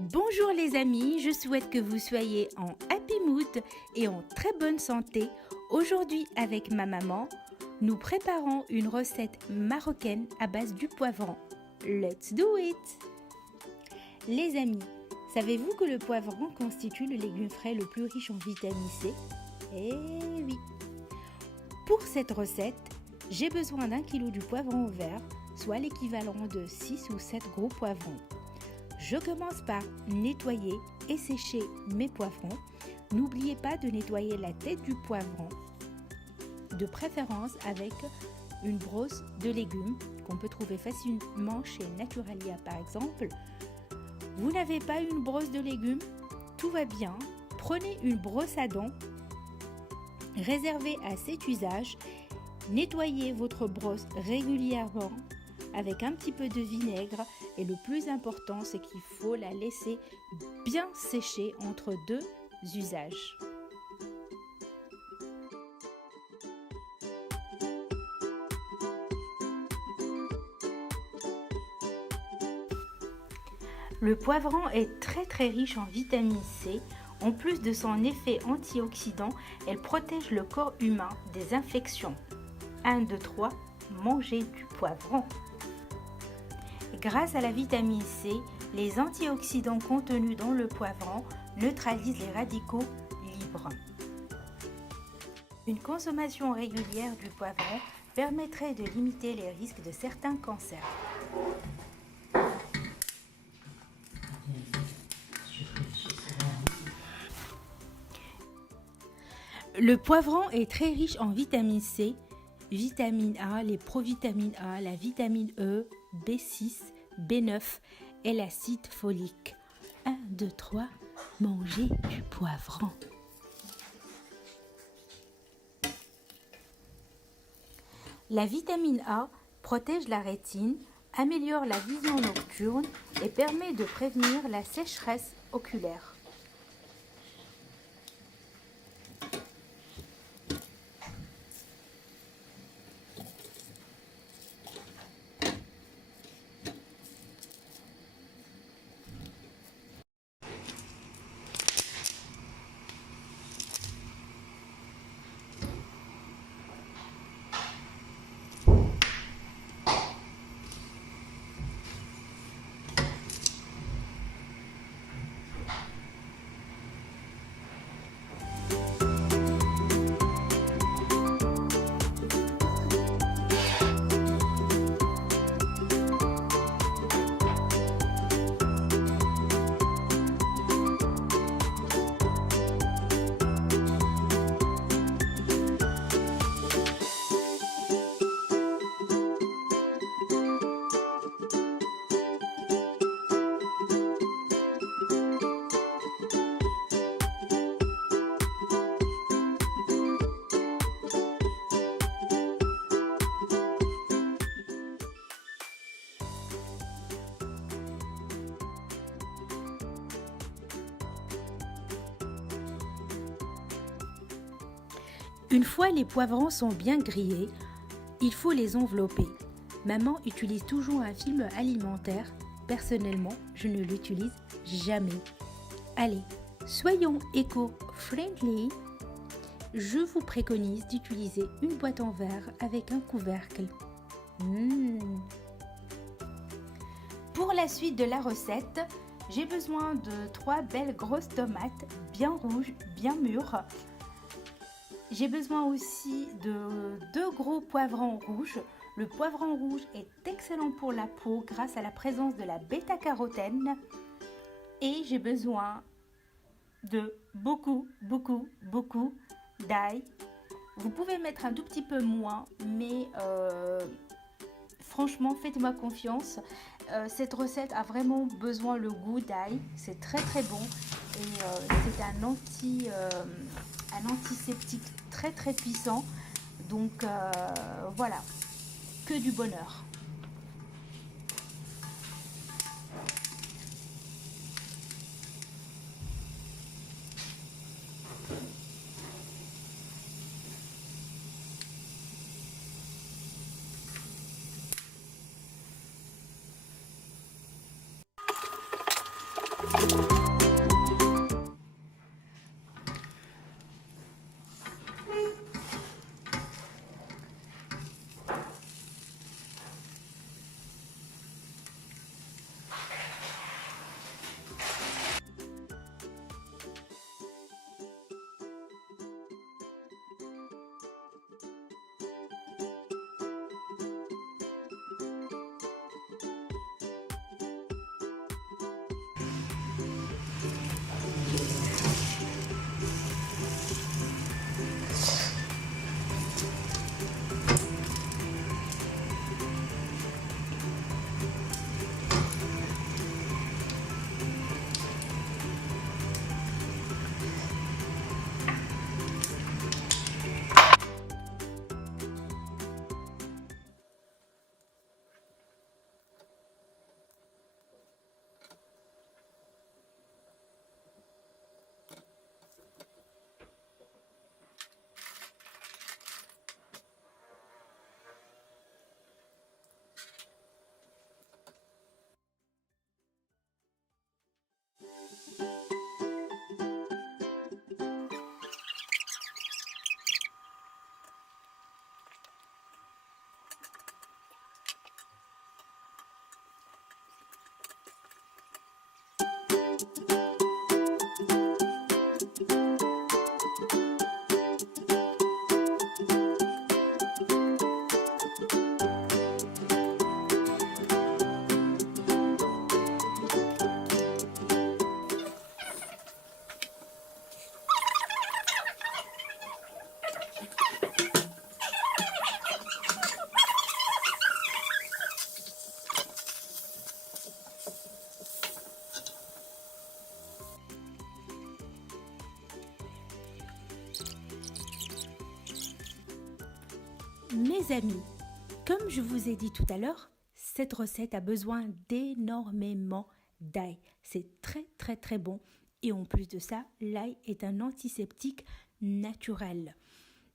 Bonjour les amis, je souhaite que vous soyez en happy mood et en très bonne santé. Aujourd'hui avec ma maman, nous préparons une recette marocaine à base du poivron. Let's do it! Les amis, savez-vous que le poivron constitue le légume frais le plus riche en vitamine C? Eh oui! Pour cette recette, j'ai besoin d'1 kg du poivron vert, soit l'équivalent de 6 ou 7 gros poivrons. Je commence par nettoyer et sécher mes poivrons. N'oubliez pas de nettoyer la tête du poivron, de préférence avec une brosse de légumes qu'on peut trouver facilement chez Naturalia par exemple. Vous n'avez pas une brosse de légumes? Tout va bien. Prenez une brosse à dents réservée à cet usage. Nettoyez votre brosse régulièrement avec un petit peu de vinaigre et le plus important c'est qu'il faut la laisser bien sécher entre deux usages. Le poivron est très riche en vitamine C. En plus de son effet antioxydant, elle protège le corps humain des infections. 1, 2, 3, mangez du poivron. Grâce à la vitamine C, les antioxydants contenus dans le poivron neutralisent les radicaux libres. Une consommation régulière du poivron permettrait de limiter les risques de certains cancers. Le poivron est très riche en vitamine C, vitamine A, les provitamines A, la vitamine E, B6, B9 et l'acide folique. 1, 2, 3, mangez du poivron. La vitamine A protège la rétine, améliore la vision nocturne et permet de prévenir la sécheresse oculaire. Une fois les poivrons sont bien grillés, il faut les envelopper. Maman utilise toujours un film alimentaire. Personnellement, je ne l'utilise jamais. Allez, soyons éco-friendly. Je vous préconise d'utiliser une boîte en verre avec un couvercle. Pour la suite de la recette, j'ai besoin de 3 belles grosses tomates bien rouges, bien mûres. J'ai besoin aussi de 2 gros poivrons rouges. Le poivron rouge est excellent pour la peau grâce à la présence de la bêta-carotène. Et j'ai besoin de beaucoup d'ail. Vous pouvez mettre un tout petit peu moins, mais franchement, faites-moi confiance. Cette recette a vraiment besoin le goût d'ail. C'est très bon et c'est un antiseptique très puissant. Donc voilà, que du bonheur. Mes amis, comme je vous ai dit tout à l'heure, cette recette a besoin d'énormément d'ail. C'est très très très bon et en plus de ça, l'ail est un antiseptique naturel.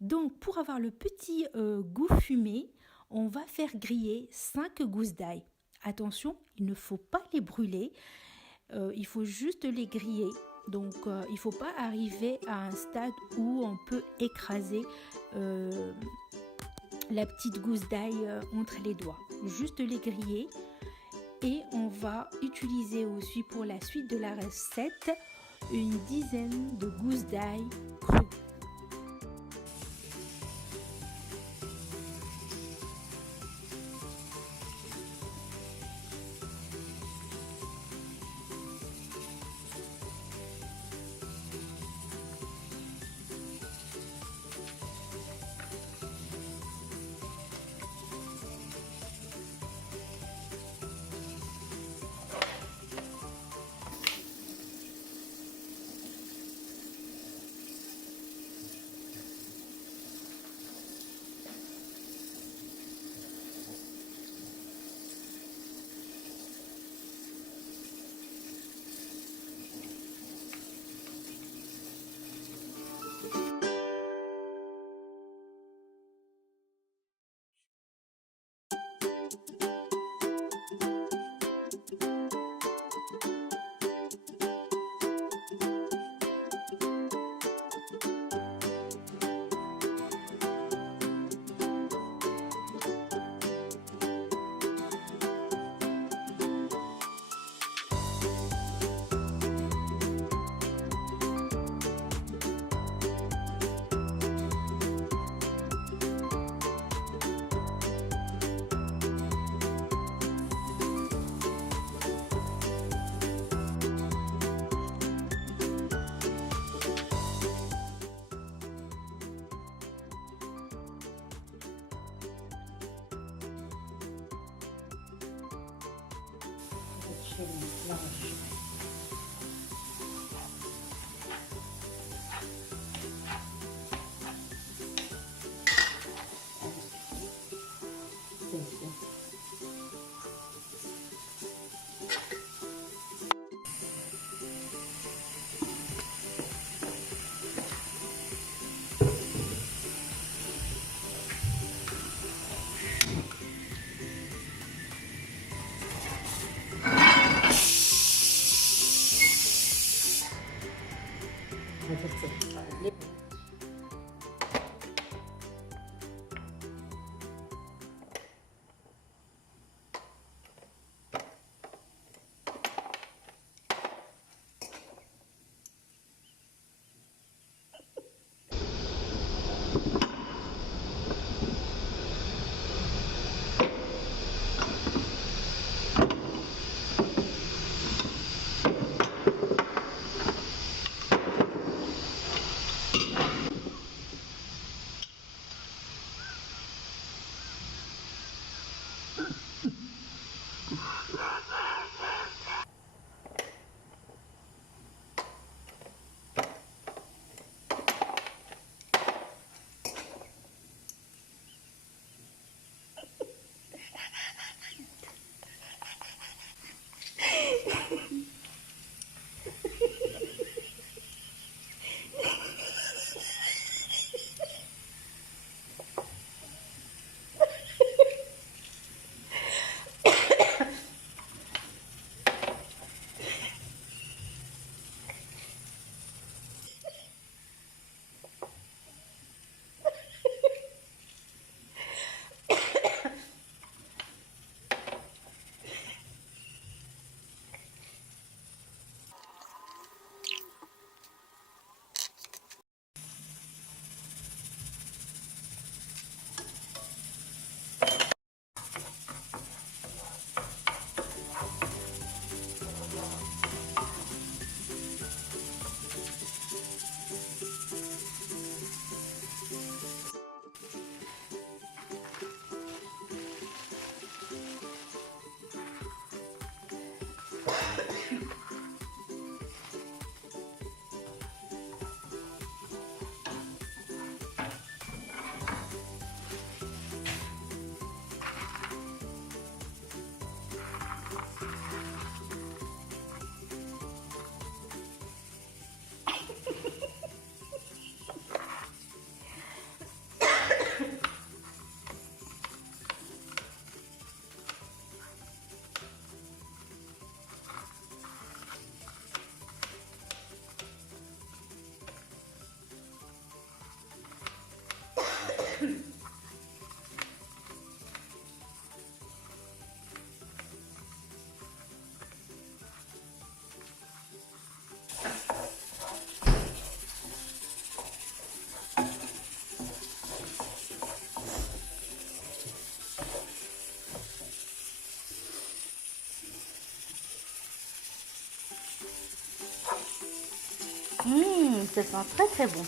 Donc pour avoir le petit goût fumé, on va faire griller 5 gousses d'ail. Attention, il ne faut pas les brûler, il faut juste les griller. Donc il ne faut pas arriver à un stade où on peut écraser la petite gousse d'ail entre les doigts. Juste les griller. Et on va utiliser aussi pour la suite de la recette une dizaine de gousses d'ail crues. Ça sent très très bon.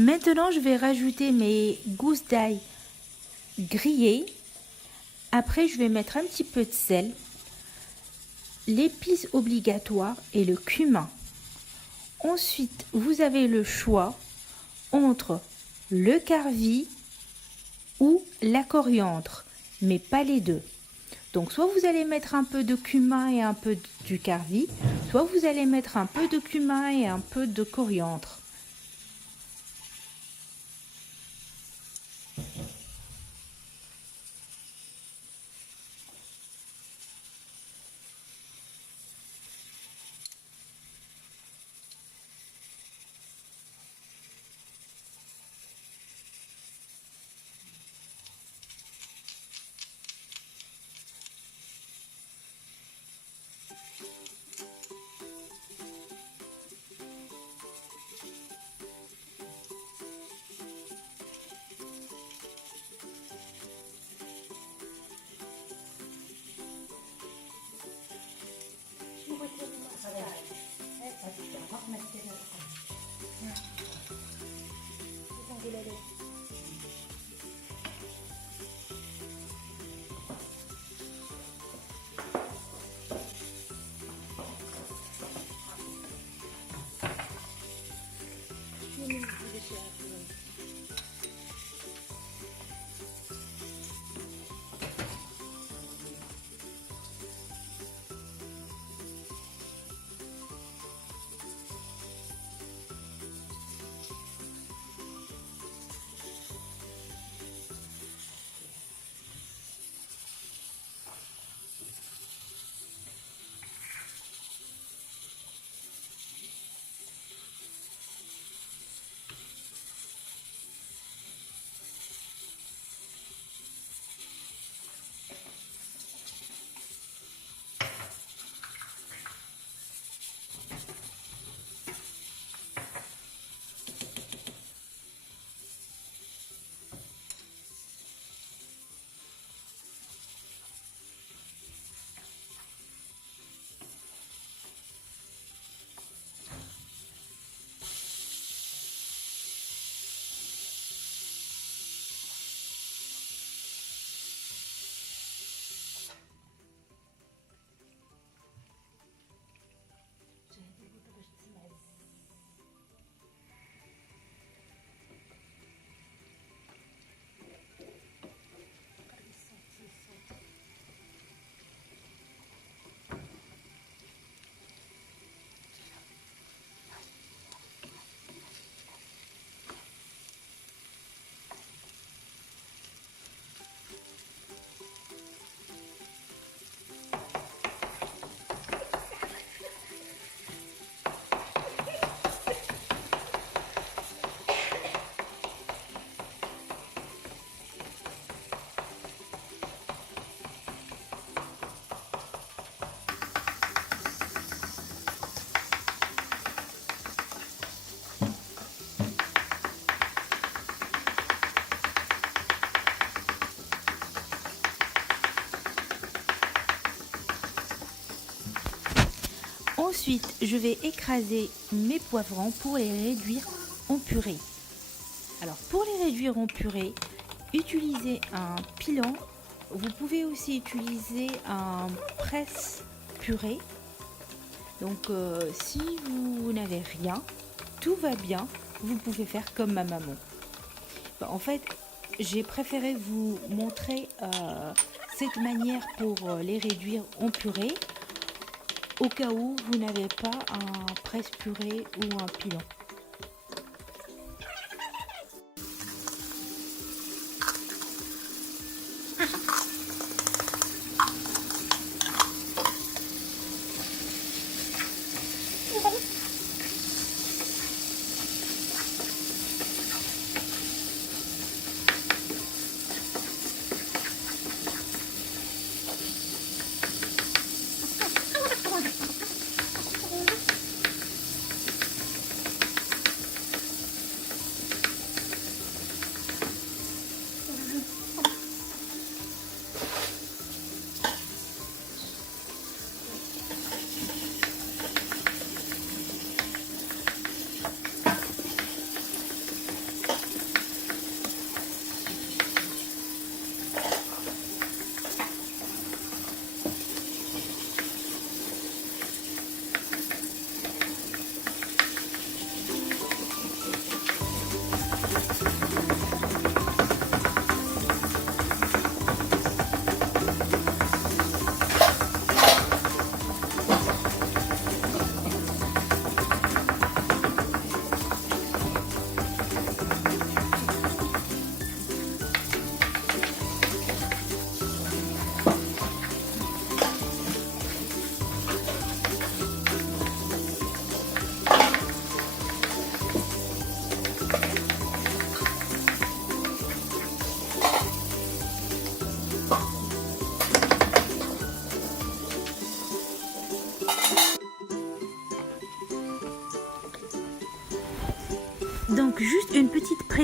Maintenant, je vais rajouter mes gousses d'ail grillées. Après, je vais mettre un petit peu de sel, l'épice obligatoire et le cumin. Ensuite, vous avez le choix entre le carvi ou la coriandre, mais pas les deux. Donc, soit vous allez mettre un peu de cumin et un peu du carvi, soit vous allez mettre un peu de cumin et un peu de coriandre. Ensuite, je vais écraser mes poivrons pour les réduire en purée. Alors, pour les réduire en purée, utilisez un pilon. Vous pouvez aussi utiliser un presse-purée. Donc, si vous n'avez rien, tout va bien. Vous pouvez faire comme ma maman. En fait, j'ai préféré vous montrer cette manière pour les réduire en purée, au cas où vous n'avez pas un presse-purée ou un pilon.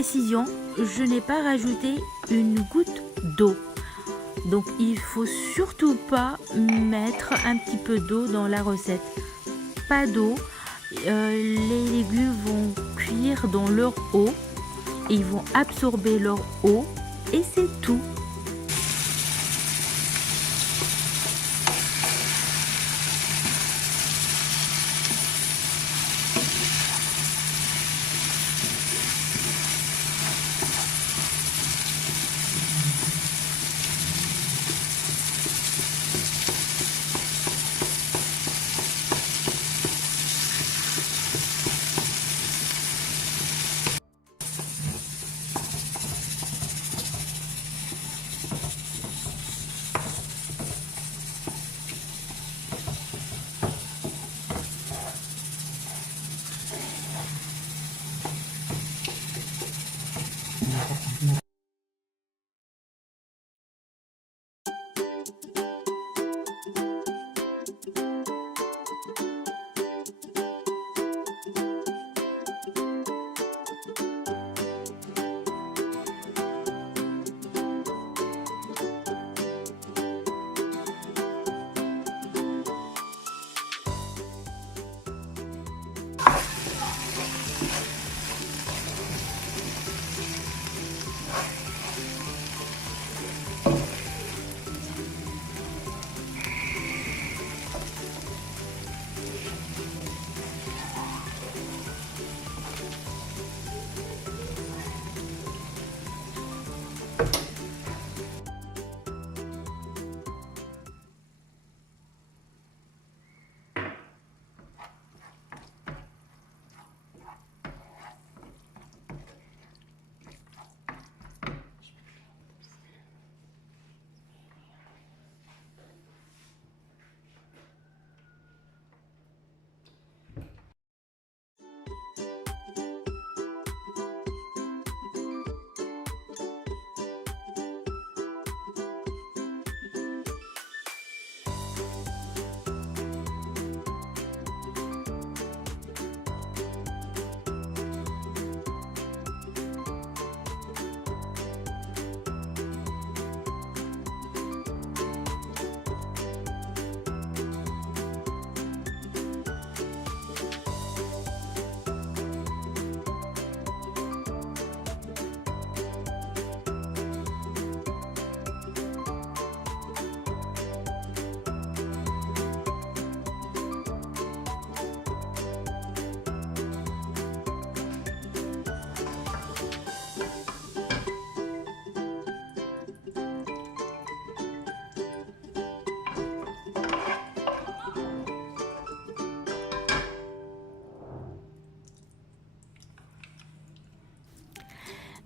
précision, je n'ai pas rajouté une goutte d'eau. Donc il faut surtout pas mettre un petit peu d'eau dans la recette. Pas d'eau. Les légumes vont cuire dans leur eau et ils vont absorber leur eau et c'est tout.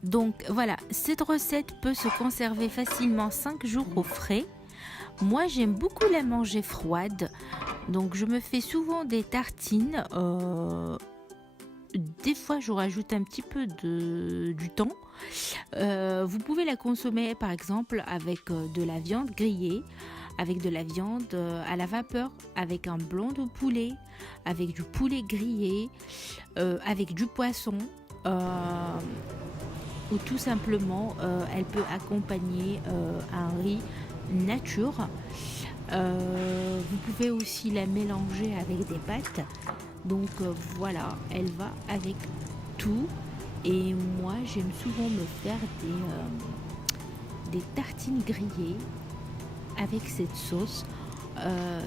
Donc voilà, cette recette peut se conserver facilement 5 jours au frais. Moi j'aime beaucoup la manger froide, donc je me fais souvent des tartines. Des fois je rajoute un petit peu du thon. Vous pouvez la consommer par exemple avec de la viande grillée, avec de la viande à la vapeur, avec un blanc de poulet, avec du poulet grillé, avec du poisson. Ou tout simplement elle peut accompagner un riz nature. Vous pouvez aussi la mélanger avec des pâtes. Donc voilà, elle va avec tout. Et moi j'aime souvent me faire des tartines grillées avec cette sauce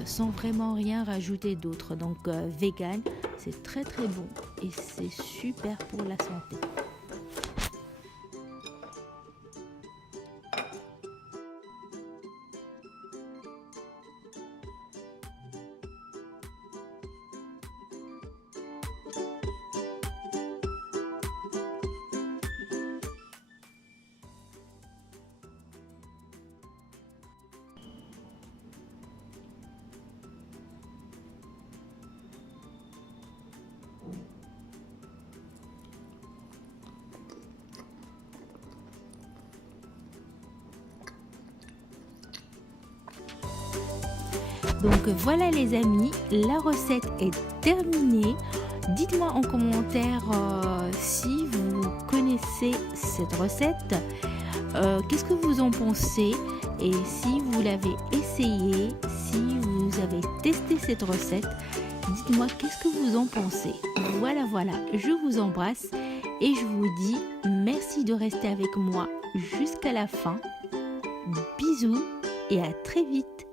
sans vraiment rien rajouter d'autre. Donc vegan, c'est très très bon et c'est super pour la santé. Donc voilà les amis, la recette est terminée. Dites-moi en commentaire si vous connaissez cette recette, qu'est-ce que vous en pensez et si vous l'avez essayé, si vous avez testé cette recette, dites-moi qu'est-ce que vous en pensez. Voilà, je vous embrasse et je vous dis merci de rester avec moi jusqu'à la fin. Bisous et à très vite.